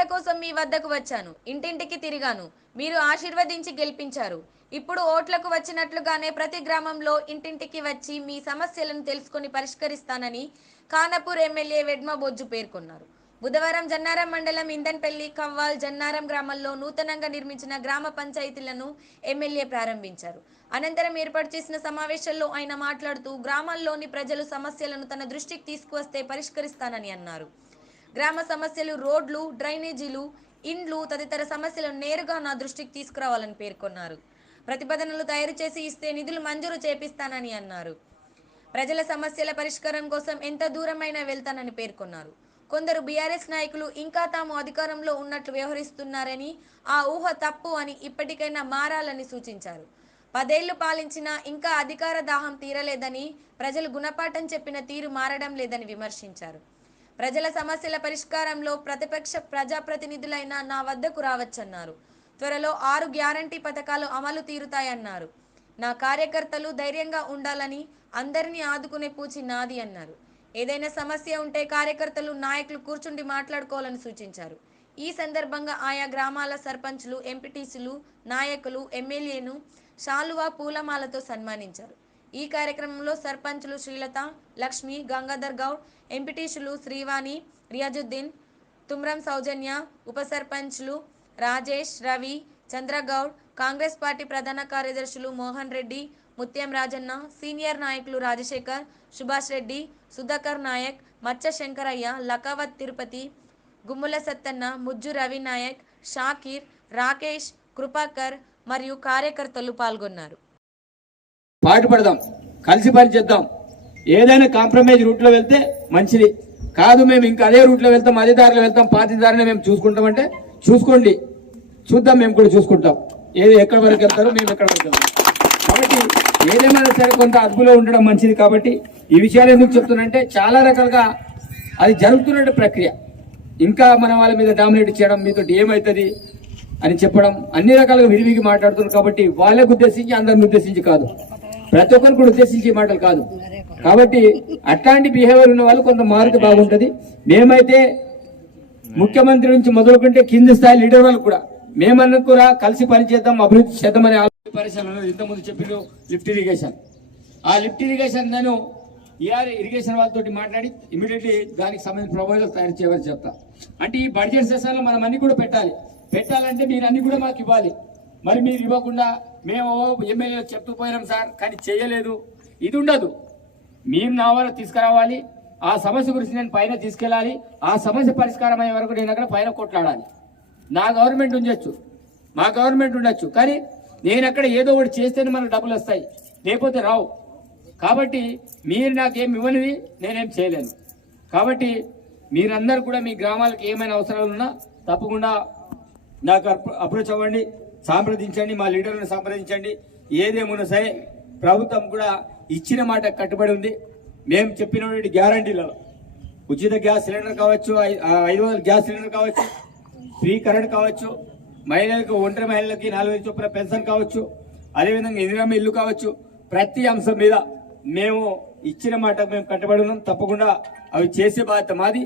ఓట్ల కోసం మీ వద్దకు వచ్చాను. ఇంటింటికి తిరిగాను. మీరు ఆశీర్వదించి గెలిపించారు. ఇప్పుడు ఓట్లకు వచ్చినట్లుగానే ప్రతి గ్రామంలో ఇంటింటికి వచ్చి మీ సమస్యలను తెలుసుకొని పరిష్కరిస్తానని ఖానాపూర్ ఎమ్మెల్యే వెడ్మ బొజ్జు పేర్కొన్నారు. బుధవారం జన్నారం మండలం ఇందన్పల్లి, కవ్వాల్, జన్నారం గ్రామాల్లో నూతనంగా నిర్మించిన గ్రామ పంచాయతీలను ఎమ్మెల్యే ప్రారంభించారు. అనంతరం ఏర్పాటు చేసిన సమావేశంలో ఆయన మాట్లాడుతూ గ్రామాల్లోని ప్రజలు సమస్యలను తన దృష్టికి తీసుకువస్తే పరిష్కరిస్తానని అన్నారు. గ్రామ సమస్యలు, రోడ్లు, డ్రైనేజీలు, ఇండ్లు తదితర సమస్యలను నేరుగా నా దృష్టికి తీసుకురావాలని పేర్కొన్నారు. ప్రతిపాదనలు తయారు చేసి ఇస్తే నిధులు మంజూరు చేపిస్తానని అన్నారు. ప్రజల సమస్యల పరిష్కారం కోసం ఎంత దూరమైనా వెళ్తానని పేర్కొన్నారు. కొందరు బీఆర్ఎస్ నాయకులు ఇంకా తాము అధికారంలో ఉన్నట్లు వ్యవహరిస్తున్నారని, ఆ ఊహ తప్పు అని ఇప్పటికైనా మారాలని సూచించారు. 10 ఏళ్లు పాలించినా ఇంకా అధికార దాహం తీరలేదని, ప్రజలు గుణపాఠం చెప్పిన తీరు మారడం లేదని విమర్శించారు. ప్రజల సమస్యల పరిష్కారంలో ప్రతిపక్ష ప్రజాప్రతినిధులైన నా వద్దకు రావచ్చన్నారు. త్వరలో 6 గ్యారంటీ పథకాలు అమలు తీరుతాయన్నారు. నా కార్యకర్తలు ధైర్యంగా ఉండాలని, అందరినీ ఆదుకునే పూచి నాది అన్నారు. ఏదైనా సమస్య ఉంటే కార్యకర్తలు, నాయకులు కూర్చుండి మాట్లాడుకోవాలని సూచించారు. ఈ సందర్భంగా ఆయా గ్రామాల సర్పంచులు, ఎంపీటీసీలు, నాయకులు ఎమ్మెల్యేను శాలువా, పూలమాలతో సన్మానించారు. ఈ కార్యక్రమంలో సర్పంచులు శ్రీలత, లక్ష్మి, గంగాధర్ గౌడ్, ఎంపీటీసీలు శ్రీవాణి, రియాజుద్దీన్, తుమ్రం సౌజన్య, ఉప సర్పంచ్లు రాజేష్, రవి, చంద్రగౌడ్, కాంగ్రెస్ పార్టీ ప్రధాన కార్యదర్శులు మోహన్ రెడ్డి, ముత్యం రాజన్న, సీనియర్ నాయకులు రాజశేఖర్, సుభాష్ రెడ్డి, సుధాకర్ నాయక్, మచ్చ శంకరయ్య, లకావత్ తిరుపతి, గుమ్ముల సత్తన్న, ముజ్జు రవి నాయక్, షాకీర్, రాకేష్, కృపాకర్ మరియు కార్యకర్తలు పాల్గొన్నారు. పాటుపడదాం, కలిసి పనిచేద్దాం. ఏదైనా కాంప్రమైజ్ రూట్లో వెళ్తే మంచిది కాదు. మేము ఇంకా అదే రూట్లో వెళ్తాం, అదే దారిలో వెళ్తాం, పాతి దారిని మేము చూసుకుంటామంటే చూసుకోండి, చూద్దాం, మేము కూడా చూసుకుంటాం. ఏది ఎక్కడి వరకు వెళ్తారో మేము ఎక్కడ వరకు వెళ్తాం. కాబట్టి ఏదేమైనా సరే కొంత అదుపులో ఉండడం మంచిది. కాబట్టి ఈ విషయాలు ఎందుకు చెప్తున్నానంటే చాలా రకాలుగా అది జరుగుతున్న ప్రక్రియ. ఇంకా మన వాళ్ళ మీద డామినేట్ చేయడం, మీతో ఏమవుతుంది అని చెప్పడం, అన్ని రకాలుగా విరివిగి మాట్లాడుతున్నారు. కాబట్టి వాళ్ళకు ఉద్దేశించి, అందరిని ఉద్దేశించి కాదు, ప్రతి ఒక్కరిని కూడా ఉద్దేశించి మాటలు కాదు. కాబట్టి అట్లాంటి బిహేవియర్ ఉన్న వాళ్ళు కొంత మారితే బాగుంటుంది. మేమైతే ముఖ్యమంత్రి నుంచి మొదలుకుంటే కింది స్థాయి లీడర్ వాళ్ళు కూడా మేమన్నా కూడా కలిసి పనిచేద్దాం, అభివృద్ధి చేద్దామని పరిశ్రమ ఇంతకుముందు చెప్పిన లిఫ్ట్ ఇరిగేషన్, ఆ లిఫ్ట్ ఇరిగేషన్ నేను ఇరిగేషన్ వాళ్ళతో మాట్లాడి ఇమీడియట్లీ దానికి సంబంధించిన ప్రపోజల్ తయారు చేయవని చెప్తా. అంటే ఈ బడ్జెట్ సెషన్లో మనం అన్ని కూడా పెట్టాలంటే మీరు అన్ని కూడా మాకు ఇవ్వాలి. మరి మీరు ఇవ్వకుండా మేము ఎమ్మెల్యే చెప్తూ పోయినాం సార్ కానీ చేయలేదు, ఇది ఉండదు. మీరు నా వరకు తీసుకురావాలి, ఆ సమస్య గురించి నేను పైన తీసుకెళ్ళాలి, ఆ సమస్య పరిష్కారం అయ్యే వరకు నేను అక్కడ పైన కొట్లాడాలి. నా గవర్నమెంట్ ఉండొచ్చు, మా గవర్నమెంట్ ఉండొచ్చు, కానీ నేను అక్కడ ఏదో ఒకటి చేస్తేనే మనకు డబ్బులు వస్తాయి, లేకపోతే రావు. కాబట్టి మీరు నాకేం ఇవ్వనివి నేనేం చేయలేను. కాబట్టి మీరందరూ కూడా మీ గ్రామాలకు ఏమైనా అవసరాలు ఉన్నా తప్పకుండా నాకు అప్రోచ్ అవ్వండి, సంప్రదించండి, మా లీడర్లను సంప్రదించండి. ఏదేమున్నా సరే ప్రభుత్వం కూడా ఇచ్చిన మాట కట్టుబడి ఉంది. మేము చెప్పినటువంటి గ్యారంటీలో ఉచిత గ్యాస్ సిలిండర్ కావచ్చు, 500 గ్యాస్ సిలిండర్ కావచ్చు, ఫ్రీ కరెంట్ కావచ్చు, మహిళలకు, ఒంటరి మహిళలకి 4000 చొప్పున పెన్షన్ కావచ్చు, అదేవిధంగా ఇందిరమ్మ ఇల్లు కావచ్చు, ప్రతి అంశం మీద మేము ఇచ్చిన మాట మేము కట్టుబడి ఉన్నాం. తప్పకుండా అవి చేసే బాధ్యత మాది.